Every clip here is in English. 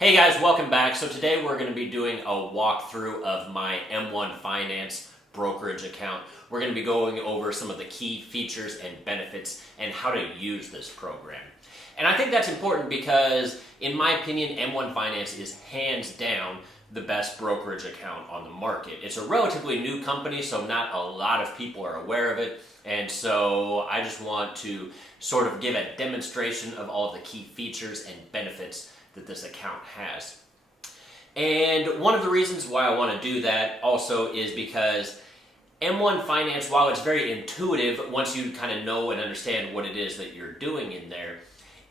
Hey guys, welcome back. So today we're going to be doing a walkthrough of my M1 Finance brokerage account. We're going to be going over some of the key features and benefits and how to use this program. And I think that's important because, in my opinion, M1 Finance is hands down the best brokerage account on the market. It's a relatively new company, so not a lot of people are aware of it. And so I just want to sort of give a demonstration of all of the key features and benefits that this account has. And one of the reasons why I want to do that also is because M1 Finance, while it's very intuitive once you kind of know and understand what it is that you're doing in there,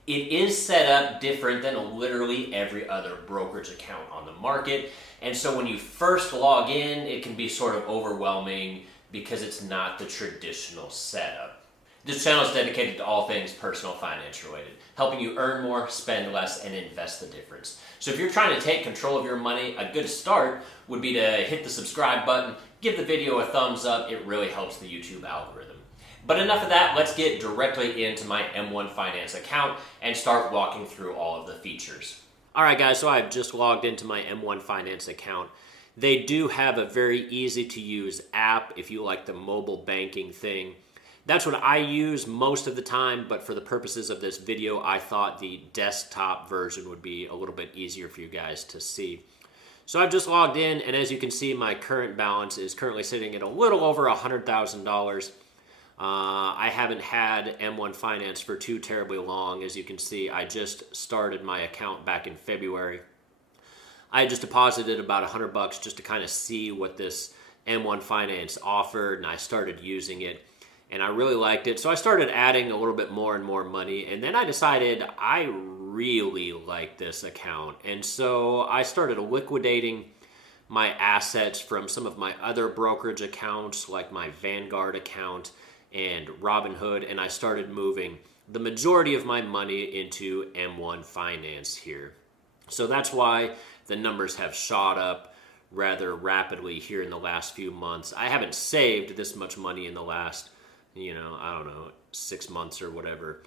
it is set up different than literally every other brokerage account on the market. And so when you first log in, it can be sort of overwhelming because it's not the traditional setup. This channel is dedicated to all things personal finance related, helping you earn more, spend less, and invest the difference. So if you're trying to take control of your money, a good start would be to hit the subscribe button, give the video a thumbs up. It really helps the YouTube algorithm. But enough of that, let's get directly into my M1 Finance account and start walking through all of the features. All right, guys, so I've just logged into my M1 Finance account. They do have a very easy to use app if you like the mobile banking thing. That's what I use most of the time, but for the purposes of this video, I thought the desktop version would be a little bit easier for you guys to see. So I've just logged in, and as you can see, my current balance is currently sitting at a little over $100,000. I haven't had M1 Finance for too terribly long. As you can see, I just started my account back in February. I just deposited about $100 just to kind of see what this M1 Finance offered, and I started using it. And I really liked it. So I started adding a little bit more and more money. And then I decided I really like this account. And so I started liquidating my assets from some of my other brokerage accounts, like my Vanguard account and Robinhood. And I started moving the majority of my money into M1 Finance here. So that's why the numbers have shot up rather rapidly here in the last few months. I haven't saved this much money in the last 6 months or whatever.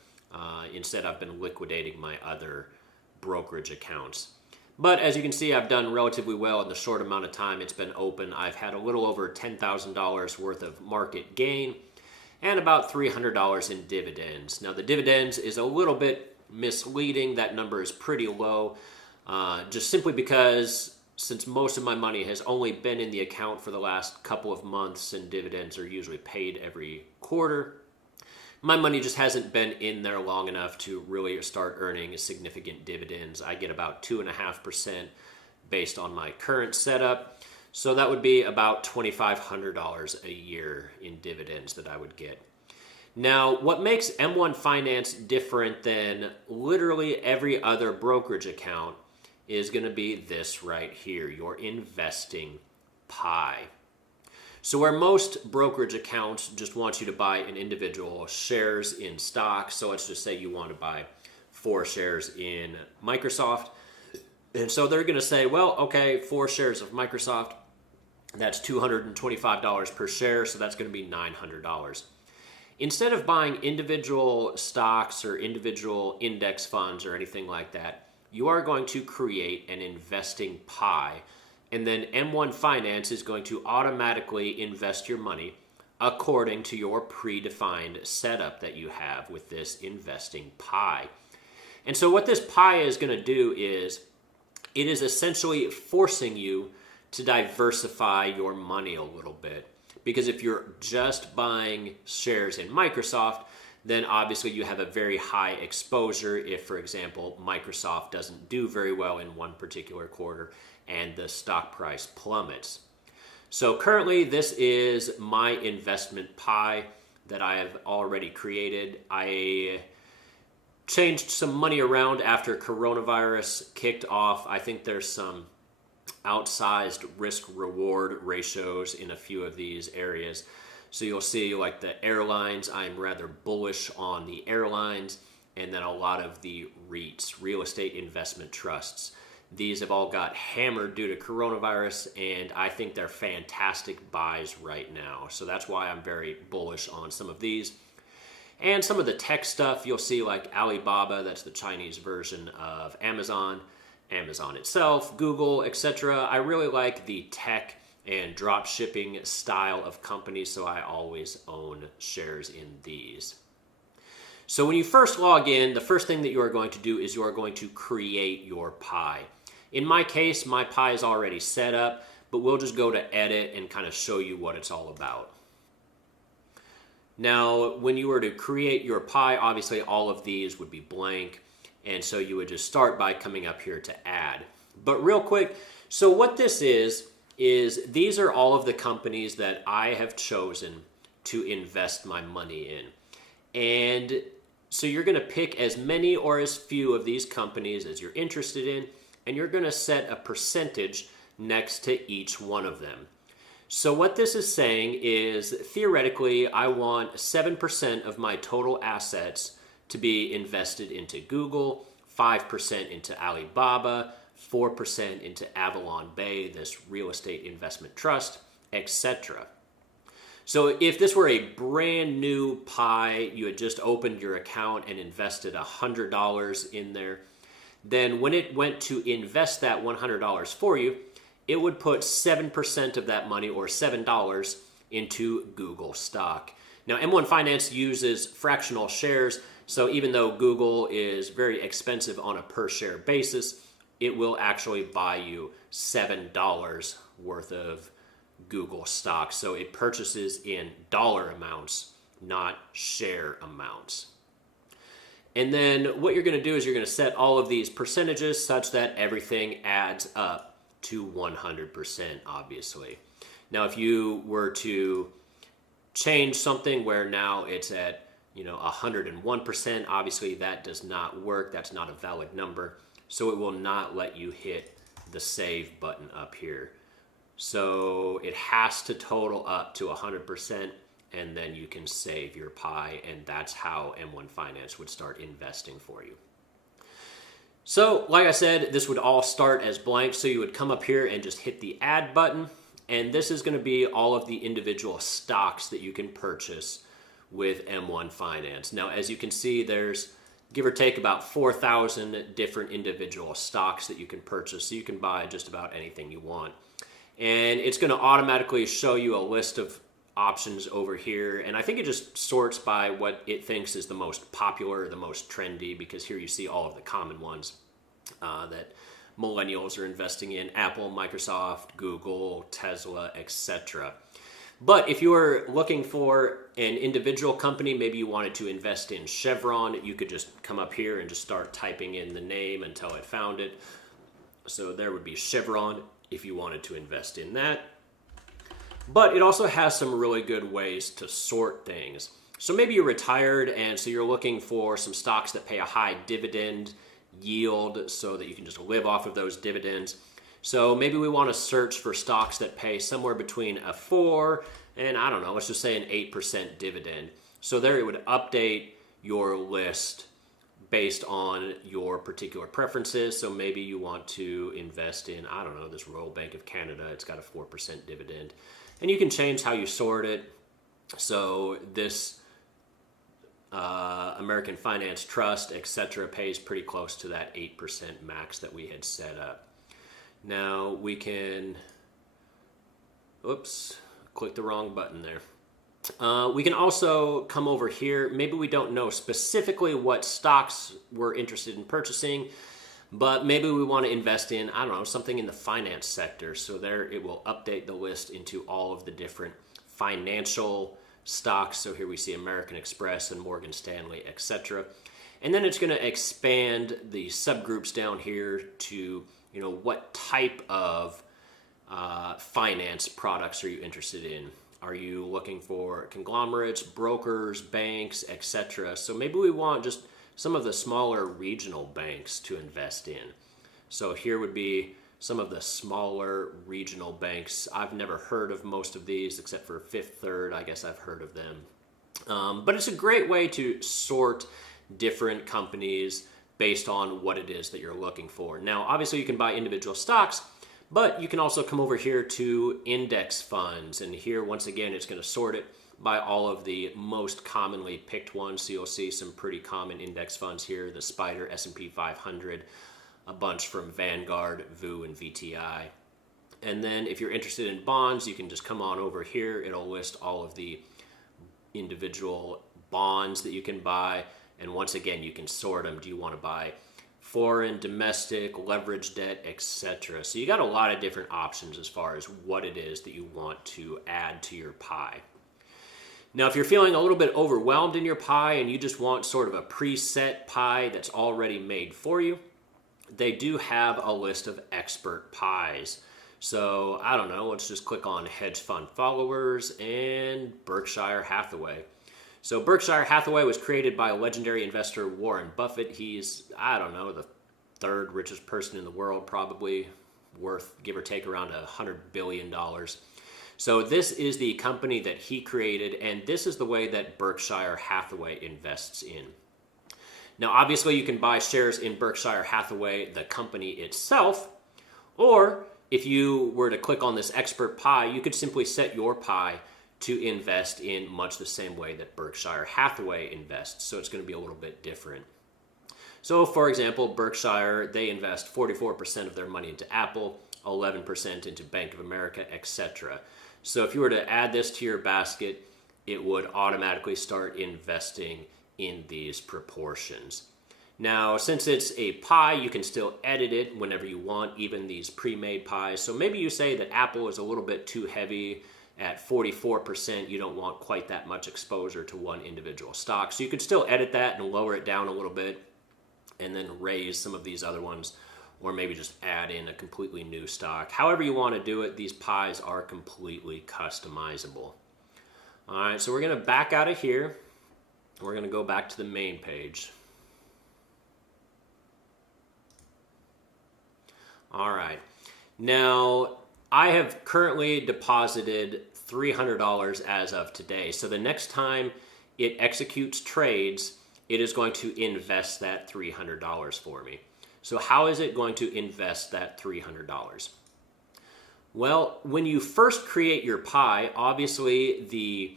Instead, I've been liquidating my other brokerage accounts. But as you can see, I've done relatively well in the short amount of time it's been open. I've had a little over $10,000 worth of market gain and about $300 in dividends. Now, the dividends is a little bit misleading. That number is pretty low, just simply because since most of my money has only been in the account for the last couple of months and dividends are usually paid every quarter, my money just hasn't been in there long enough to really start earning significant dividends. I get about 2.5% based on my current setup. So that would be about $2,500 a year in dividends that I would get. Now, what makes M1 Finance different than literally every other brokerage account is going to be this right here, your investing pie. So where most brokerage accounts just want you to buy an individual shares in stock, so let's just say you want to buy 4 shares in Microsoft, and so they're going to say, well, okay, 4 shares of Microsoft, that's $225 per share, so that's going to be $900. Instead of buying individual stocks or individual index funds or anything like that, you are going to create an investing pie, and then M1 Finance is going to automatically invest your money according to your predefined setup that you have with this investing pie. And so what this pie is going to do is it is essentially forcing you to diversify your money a little bit. Because if you're just buying shares in Microsoft, then obviously you have a very high exposure if, for example, Microsoft doesn't do very well in one particular quarter and the stock price plummets. So currently this is my investment pie that I have already created. I changed some money around after coronavirus kicked off. I think there's some outsized risk-reward ratios in a few of these areas. So you'll see like the airlines, I'm rather bullish on the airlines, and then a lot of the REITs, real estate investment trusts. These have all got hammered due to coronavirus, and I think they're fantastic buys right now. So that's why I'm very bullish on some of these. And some of the tech stuff, you'll see like Alibaba, that's the Chinese version of Amazon. Amazon itself, Google, etc. I really like the tech and drop shipping style of companies, so I always own shares in these. So when you first log in, the first thing that you are going to do is you are going to create your pie. In my case, my pie is already set up, but we'll just go to edit and kind of show you what it's all about. Now, when you were to create your pie, obviously all of these would be blank, and so you would just start by coming up here to add. But real quick, so what this is these are all of the companies that I have chosen to invest my money in. And so you're going to pick as many or as few of these companies as you're interested in, and you're going to set a percentage next to each one of them. So what this is saying is, theoretically, I want 7% of my total assets to be invested into Google, 5% into Alibaba, 4% into Avalon Bay, this real estate investment trust, etc. So if this were a brand new pie, you had just opened your account and invested $100 in there, then when it went to invest that $100 for you, it would put 7% of that money, or $7, into Google stock. Now, M1 Finance uses fractional shares, so even though Google is very expensive on a per share basis, it will actually buy you $7 worth of Google stock. So it purchases in dollar amounts, not share amounts. And then what you're going to do is you're going to set all of these percentages such that everything adds up to 100%, obviously. Now, if you were to change something where now it's at 101%, obviously that does not work. That's not a valid number. So it will not let you hit the save button up here. So it has to total up to 100%, and then you can save your pie, and that's how M1 Finance would start investing for you. So like I said, this would all start as blank, so you would come up here and just hit the add button, and this is going to be all of the individual stocks that you can purchase with M1 Finance. Now, as you can see, there's give or take about 4,000 different individual stocks that you can purchase, so you can buy just about anything you want. And it's going to automatically show you a list of options over here, and I think it just sorts by what it thinks is the most popular, the most trendy, because here you see all of the common ones that millennials are investing in: Apple, Microsoft, Google, Tesla, etc. But if you were looking for an individual company, maybe you wanted to invest in Chevron, you could just come up here and just start typing in the name until it found it. So there would be Chevron if you wanted to invest in that. But it also has some really good ways to sort things. So maybe you're retired, and so you're looking for some stocks that pay a high dividend yield so that you can just live off of those dividends. So maybe we want to search for stocks that pay somewhere between a 4 and, I don't know, let's just say an 8% dividend. So there it would update your list based on your particular preferences. So maybe you want to invest in, I don't know, this Royal Bank of Canada. It's got a 4% dividend. And you can change how you sort it. So this American Finance Trust, etc., pays pretty close to that 8% max that we had set up. Now we can, click the wrong button there. We can also come over here. Maybe we don't know specifically what stocks we're interested in purchasing, but maybe we want to invest in, I don't know, something in the finance sector. So there it will update the list into all of the different financial stocks. So here we see American Express and Morgan Stanley, etc. And then it's going to expand the subgroups down here to, what type of finance products are you interested in? Are you looking for conglomerates, brokers, banks, etc.? So maybe we want just some of the smaller regional banks to invest in. So here would be some of the smaller regional banks. I've never heard of most of these except for Fifth Third. I guess I've heard of them. But it's a great way to sort different companies based on what it is that you're looking for. Now, obviously you can buy individual stocks, but you can also come over here to index funds. And here, once again, it's going to sort it by all of the most commonly picked ones. So you'll see some pretty common index funds here: the Spider S&P 500, a bunch from Vanguard, VU, and VTI. And then if you're interested in bonds, you can just come on over here. It'll list all of the individual bonds that you can buy. And once again, you can sort them. Do you want to buy foreign, domestic, leverage debt, etc.? So you got a lot of different options as far as what it is that you want to add to your pie. Now, if you're feeling a little bit overwhelmed in your pie and you just want sort of a preset pie that's already made for you, they do have a list of expert pies. So I don't know, let's just click on hedge fund followers and Berkshire Hathaway. So Berkshire Hathaway was created by legendary investor Warren Buffett. He's, I don't know, the third richest person in the world, probably worth, give or take, around $100 billion. So this is the company that he created, and this is the way that Berkshire Hathaway invests in. Now, obviously, you can buy shares in Berkshire Hathaway, the company itself, or if you were to click on this expert pie, you could simply set your pie to invest in much the same way that Berkshire Hathaway invests. So it's going to be a little bit different. So, for example, Berkshire, they invest 44% of their money into Apple, 11% into Bank of America, etc. So if you were to add this to your basket, it would automatically start investing in these proportions. Now, since it's a pie, you can still edit it whenever you want, even these pre-made pies. So maybe you say that Apple is a little bit too heavy at 44%. You don't want quite that much exposure to one individual stock. So you could still edit that and lower it down a little bit and then raise some of these other ones, or maybe just add in a completely new stock. However you want to do it, these pies are completely customizable. All right, so we're going to back out of here. We're going to go back to the main page. All right, now I have currently deposited $300 as of today. So the next time it executes trades, it is going to invest that $300 for me. So how is it going to invest that $300? Well, when you first create your pie, obviously the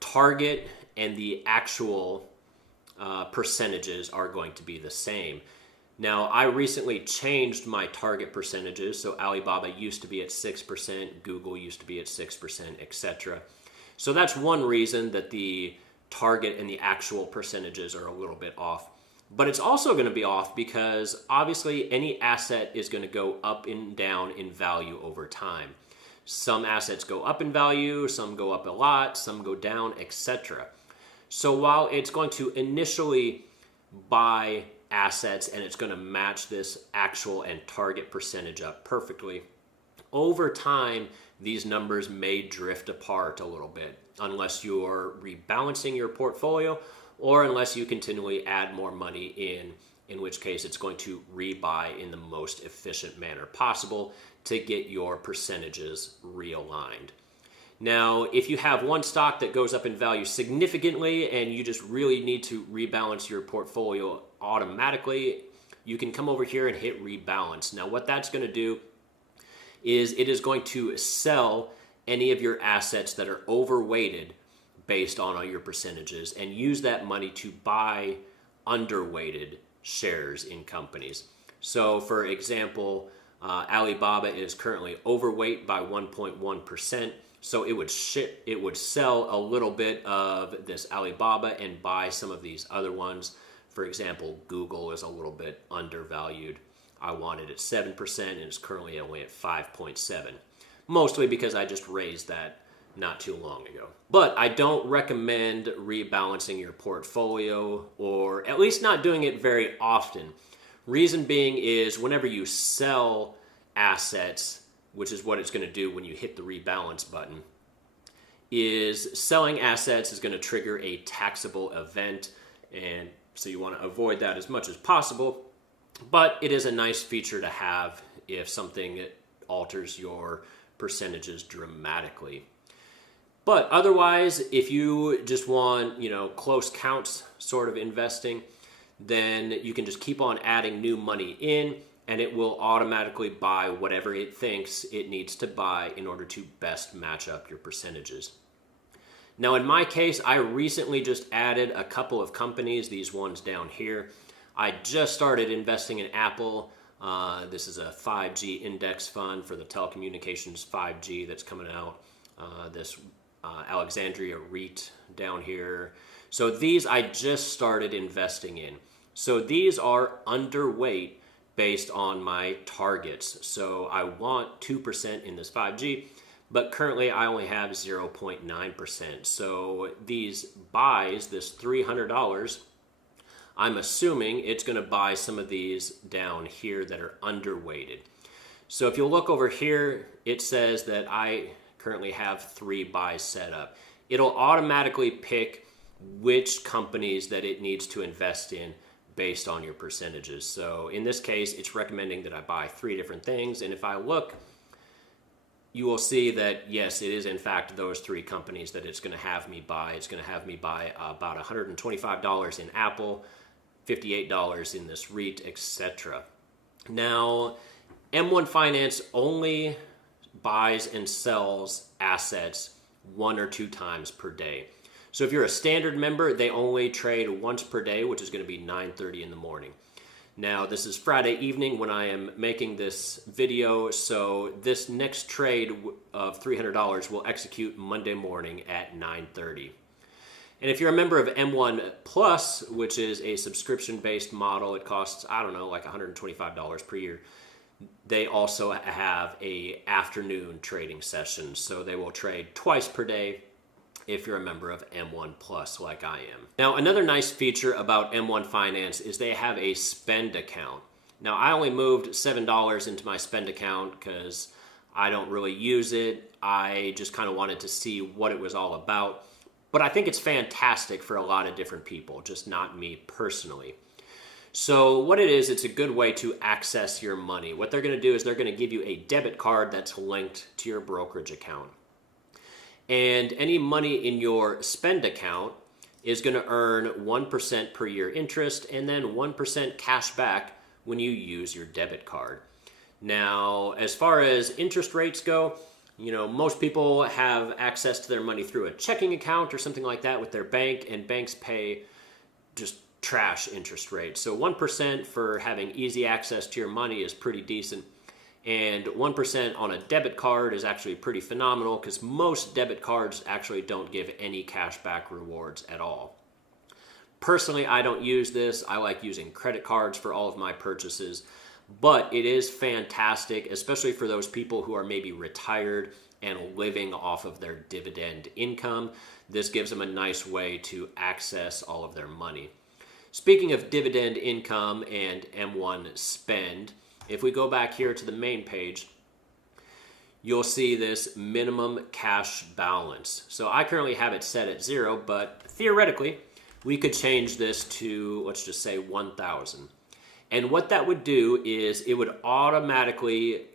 target and the actual percentages are going to be the same. Now, I recently changed my target percentages. So Alibaba used to be at 6%, Google used to be at 6%, etc. So that's one reason that the target and the actual percentages are a little bit off. But it's also going to be off because obviously any asset is going to go up and down in value over time. Some assets go up in value, some go up a lot, some go down, etc. So while it's going to initially buy assets and it's going to match this actual and target percentage up perfectly, over time these numbers may drift apart a little bit unless you're rebalancing your portfolio or unless you continually add more money in which case it's going to rebuy in the most efficient manner possible to get your percentages realigned. Now, if you have one stock that goes up in value significantly and you just really need to rebalance your portfolio automatically, you can come over here and hit rebalance. Now, what that's going to do is it is going to sell any of your assets that are overweighted based on all your percentages and use that money to buy underweighted shares in companies. So for example, Alibaba is currently overweight by 1.1%. So it would sell a little bit of this Alibaba and buy some of these other ones. For example, Google is a little bit undervalued. I want it at 7% and it's currently only at 5.7. Mostly because I just raised that not too long ago. But I don't recommend rebalancing your portfolio, or at least not doing it very often. Reason being is whenever you sell assets, which is what it's going to do when you hit the rebalance button, is selling assets is going to trigger a taxable event, and so you want to avoid that as much as possible. But it is a nice feature to have if something alters your percentages dramatically. But otherwise, if you just want, close counts sort of investing, then you can just keep on adding new money in and it will automatically buy whatever it thinks it needs to buy in order to best match up your percentages. Now, in my case, I recently just added a couple of companies, these ones down here. I just started investing in Apple This is a 5G index fund for the telecommunications 5G that's coming out. This Alexandria REIT down here. So these I just started investing in. So these are underweight based on my targets. So I want 2% in this 5G, but currently I only have 0.9%. So these buys, this $300, I'm assuming it's going to buy some of these down here that are underweighted. So if you look over here, it says that I currently have 3 buys set up. It'll automatically pick which companies that it needs to invest in based on your percentages. So in this case, it's recommending that I buy 3 different things. And if I look, you will see that, yes, it is in fact those 3 companies that it's going to have me buy. It's going to have me buy about $125 in Apple, $58 in this REIT, etc. Now, M1 Finance only buys and sells assets 1 or 2 times per day. So if you're a standard member, they only trade once per day, which is going to be 9:30 in the morning. Now, this is Friday evening when I am making this video, so this next trade of $300 will execute Monday morning at 9:30. And if you're a member of M1 Plus, which is a subscription-based model, it costs, I don't know, like $125 per year. They also have a afternoon trading session, so they will trade twice per day if you're a member of M1 Plus like I am. Now, another nice feature about M1 Finance is they have a spend account. Now, I only moved $7 into my spend account because I don't really use it. I just kind of wanted to see what it was all about. But I think it's fantastic for a lot of different people, just not me personally. So what it is, it's a good way to access your money. What they're going to do is they're going to give you a debit card that's linked to your brokerage account. And any money in your spend account is going to earn 1% per year interest and then 1% cash back when you use your debit card. Now, as far as interest rates go, most people have access to their money through a checking account or something like that with their bank, and banks pay just trash interest rates. So 1% for having easy access to your money is pretty decent. And 1% on a debit card is actually pretty phenomenal because most debit cards actually don't give any cashback rewards at all. Personally, I don't use this. I like using credit cards for all of my purchases, but it is fantastic, especially for those people who are maybe retired and living off of their dividend income. This gives them a nice way to access all of their money. Speaking of dividend income and M1 spend, if we go back here to the main page, you'll see this minimum cash balance. So I currently have it set at 0, but theoretically, we could change this to, let's just say 1,000. And what that would do is it would automatically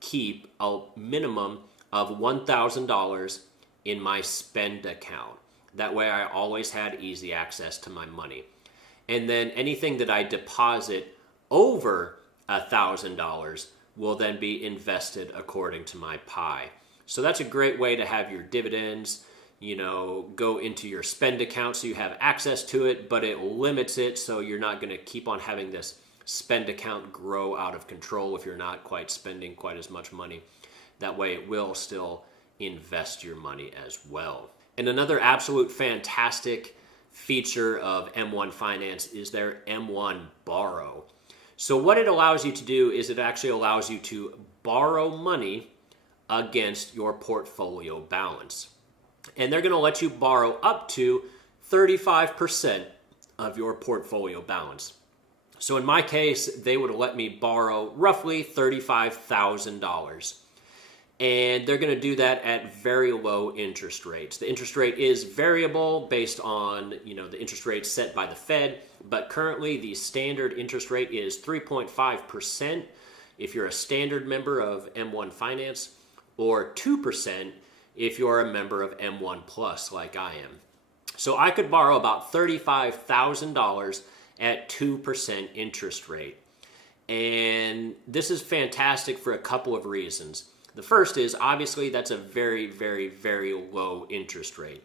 keep a minimum of $1,000 in my spend account. That way I always had easy access to my money. And then anything that I deposit over $1,000 will then be invested according to my pie. So that's a great way to have your dividends, go into your spend account so you have access to it, but it limits it so you're not going to keep on having this spend account grow out of control if you're not quite spending quite as much money. That way it will still invest your money as well. And another absolute fantastic feature of M1 Finance is their M1 Borrow. So what it allows you to do is it actually allows you to borrow money against your portfolio balance. And they're going to let you borrow up to 35% of your portfolio balance. So in my case, they would let me borrow roughly $35,000. And they're going to do that at very low interest rates. The interest rate is variable based on, the interest rate set by the Fed, but currently the standard interest rate is 3.5% if you're a standard member of M1 Finance, or 2% if you're a member of M1 Plus like I am. So I could borrow about $35,000 at 2% interest rate. And this is fantastic for a couple of reasons. The first is, obviously, that's a very, very, very low interest rate.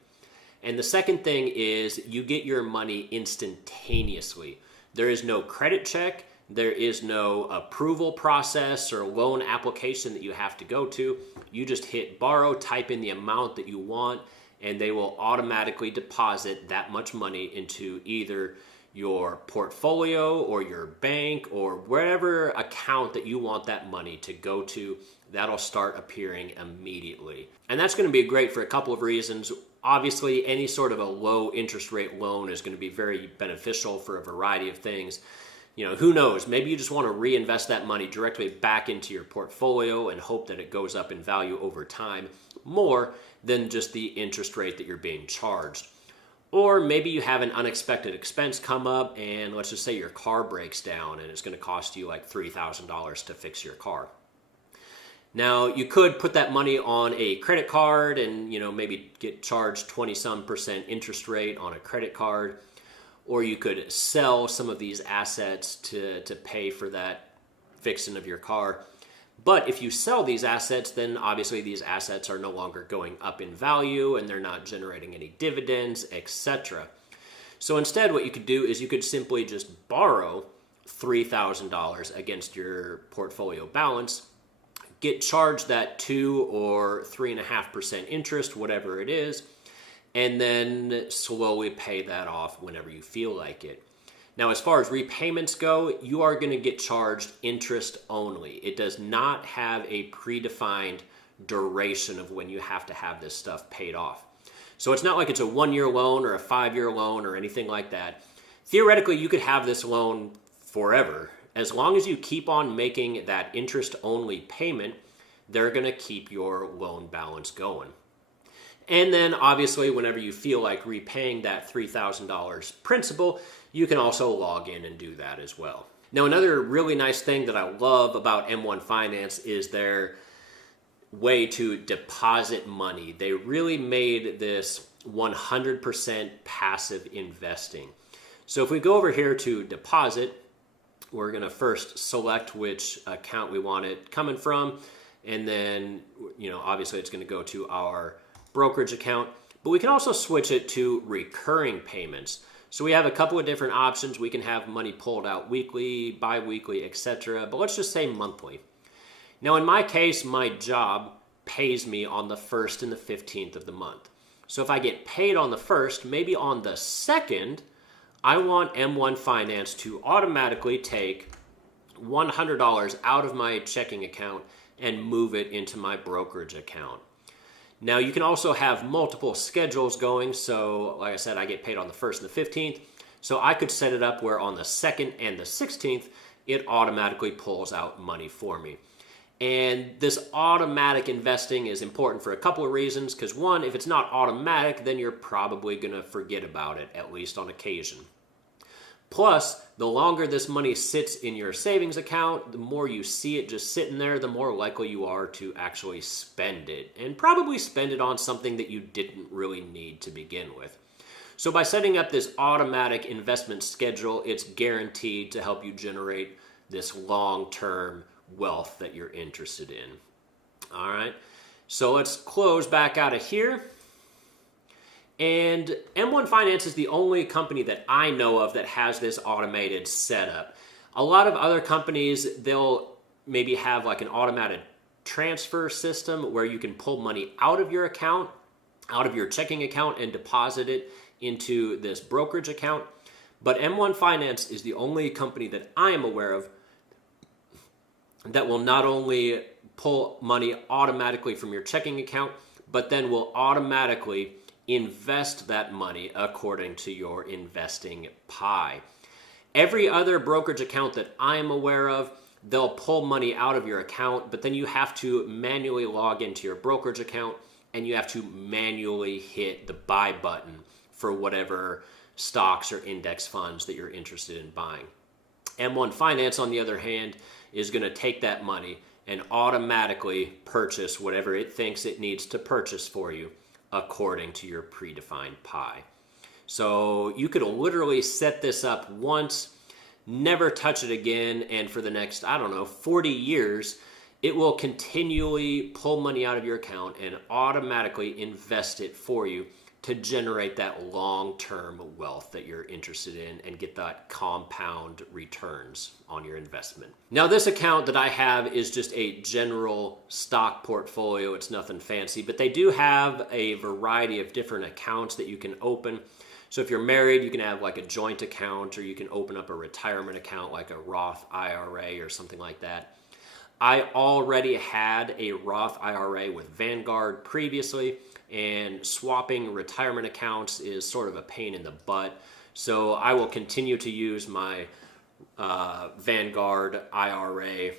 And the second thing is you get your money instantaneously. There is no credit check. There is no approval process or loan application that you have to go to. You just hit borrow, type in the amount that you want, and they will automatically deposit that much money into either your portfolio or your bank or wherever account that you want that money to go to. That'll start appearing immediately. And that's going to be great for a couple of reasons. Obviously, any sort of a low interest rate loan is going to be very beneficial for a variety of things. Who knows? Maybe you just want to reinvest that money directly back into your portfolio and hope that it goes up in value over time more than just the interest rate that you're being charged. Or maybe you have an unexpected expense come up, and let's just say your car breaks down and it's going to cost you like $3,000 to fix your car. Now, you could put that money on a credit card and, maybe get charged 20-some% interest rate on a credit card. Or you could sell some of these assets to pay for that fixing of your car. But if you sell these assets, then obviously these assets are no longer going up in value and they're not generating any dividends, etc. So instead, what you could do is you could simply just borrow $3,000 against your portfolio balance, get charged that 2 or 3.5% interest, whatever it is, and then slowly pay that off whenever you feel like it. Now, as far as repayments go, you are going to get charged interest only. It does not have a predefined duration of when you have to have this stuff paid off. So it's not like it's a 1-year loan or a 5-year loan or anything like that. Theoretically, you could have this loan forever. As long as you keep on making that interest only payment, they're going to keep your loan balance going. And then obviously whenever you feel like repaying that $3,000 principal, you can also log in and do that as well. Now, another really nice thing that I love about M1 Finance is their way to deposit money. They really made this 100% passive investing. So if we go over here to deposit, we're going to first select which account we want it coming from. And then, obviously it's going to go to our brokerage account, but we can also switch it to recurring payments. So we have a couple of different options. We can have money pulled out weekly, bi-weekly, etc. But let's just say monthly. Now, in my case, my job pays me on the 1st and the 15th of the month. So if I get paid on the 1st, maybe on the 2nd, I want M1 Finance to automatically take $100 out of my checking account and move it into my brokerage account. Now, you can also have multiple schedules going. So like I said, I get paid on the 1st and the 15th. So I could set it up where on the 2nd and the 16th, it automatically pulls out money for me. And this automatic investing is important for a couple of reasons. Because one, if it's not automatic, then you're probably going to forget about it, at least on occasion. Plus, the longer this money sits in your savings account, the more you see it just sitting there, the more likely you are to actually spend it. And probably spend it on something that you didn't really need to begin with. So by setting up this automatic investment schedule, it's guaranteed to help you generate this long-term wealth that you're interested in. All right, so let's close back out of here. And M1 Finance is the only company that I know of that has this automated setup. A lot of other companies, they'll maybe have like an automated transfer system where you can pull money out of your account, out of your checking account, and deposit it into this brokerage account. But M1 Finance is the only company that I am aware of that will not only pull money automatically from your checking account, but then will automatically invest that money according to your investing pie. Every other brokerage account that I am aware of, they'll pull money out of your account, but then you have to manually log into your brokerage account and you have to manually hit the buy button for whatever stocks or index funds that you're interested in buying. M1 Finance, on the other hand, is going to take that money and automatically purchase whatever it thinks it needs to purchase for you according to your predefined pie. So you could literally set this up once, never touch it again, and for the next, 40 years, it will continually pull money out of your account and automatically invest it for you to generate that long-term wealth that you're interested in and get that compound returns on your investment. Now, this account that I have is just a general stock portfolio. It's nothing fancy, but they do have a variety of different accounts that you can open. So if you're married, you can have like a joint account, or you can open up a retirement account like a Roth IRA or something like that. I already had a Roth IRA with Vanguard previously, and swapping retirement accounts is sort of a pain in the butt. So I will continue to use my Vanguard IRA,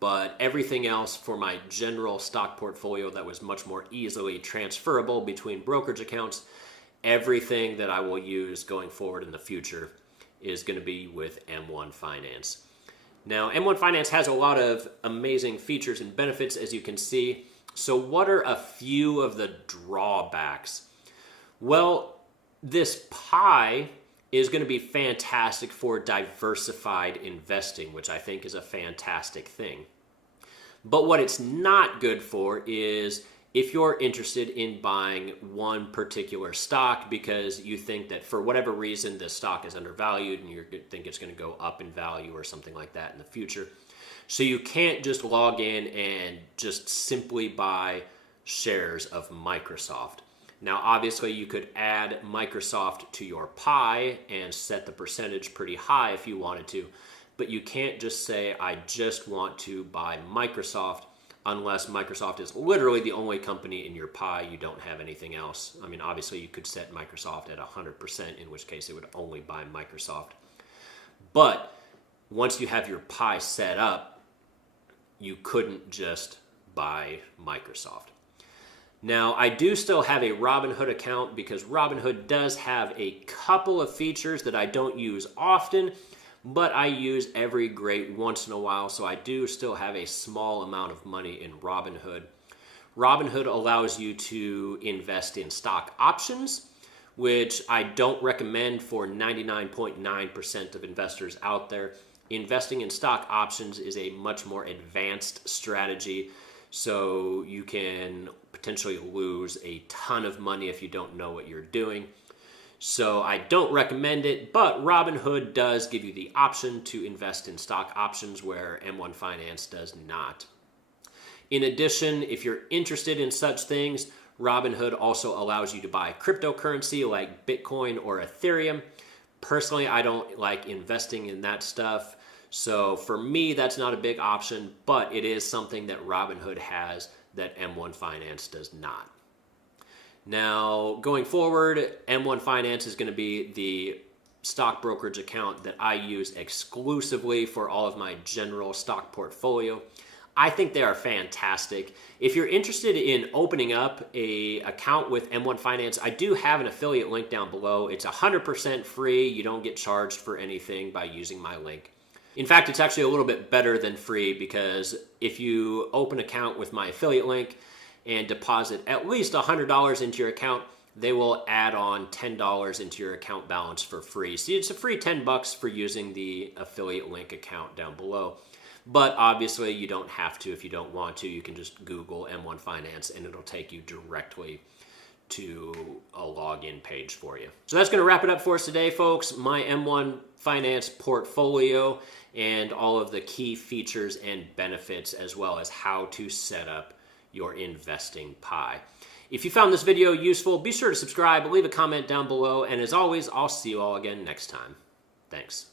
but everything else for my general stock portfolio that was much more easily transferable between brokerage accounts, everything that I will use going forward in the future is going to be with M1 Finance. Now, M1 Finance has a lot of amazing features and benefits, as you can see. So what are a few of the drawbacks? Well, this pie is going to be fantastic for diversified investing, which I think is a fantastic thing. But what it's not good for is if you're interested in buying one particular stock because you think that for whatever reason the stock is undervalued and you think it's going to go up in value or something like that in the future. So you can't just log in and just simply buy shares of Microsoft. Now, obviously, you could add Microsoft to your pie and set the percentage pretty high if you wanted to, but you can't just say, I just want to buy Microsoft, unless Microsoft is literally the only company in your pie. You don't have anything else. I mean, obviously, you could set Microsoft at 100%, in which case it would only buy Microsoft. But once you have your pie set up, you couldn't just buy Microsoft. Now, I do still have a Robinhood account because Robinhood does have a couple of features that I don't use often, but I use every great once in a while, so I do still have a small amount of money in Robinhood. Robinhood allows you to invest in stock options, which I don't recommend for 99.9% of investors out there. Investing in stock options is a much more advanced strategy, so you can potentially lose a ton of money if you don't know what you're doing. So I don't recommend it, but Robinhood does give you the option to invest in stock options where M1 Finance does not. In addition, if you're interested in such things, Robinhood also allows you to buy cryptocurrency like Bitcoin or Ethereum. Personally, I don't like investing in that stuff. So for me, that's not a big option, but it is something that Robinhood has that M1 Finance does not. Now, going forward, M1 Finance is going to be the stock brokerage account that I use exclusively for all of my general stock portfolio. I think they are fantastic. If you're interested in opening up an account with M1 Finance, I do have an affiliate link down below. It's 100% free. You don't get charged for anything by using my link. In fact, it's actually a little bit better than free because if you open an account with my affiliate link and deposit at least $100 into your account, they will add on $10 into your account balance for free. So it's a free $10 for using the affiliate link account down below. But obviously you don't have to if you don't want to. You can just Google M1 Finance and it'll take you directly to a login page for you. So that's going to wrap it up for us today, folks. My M1 Finance portfolio and all of the key features and benefits, as well as how to set up your investing pie. If you found this video useful, be sure to subscribe, leave a comment down below, and as always, I'll see you all again next time. Thanks.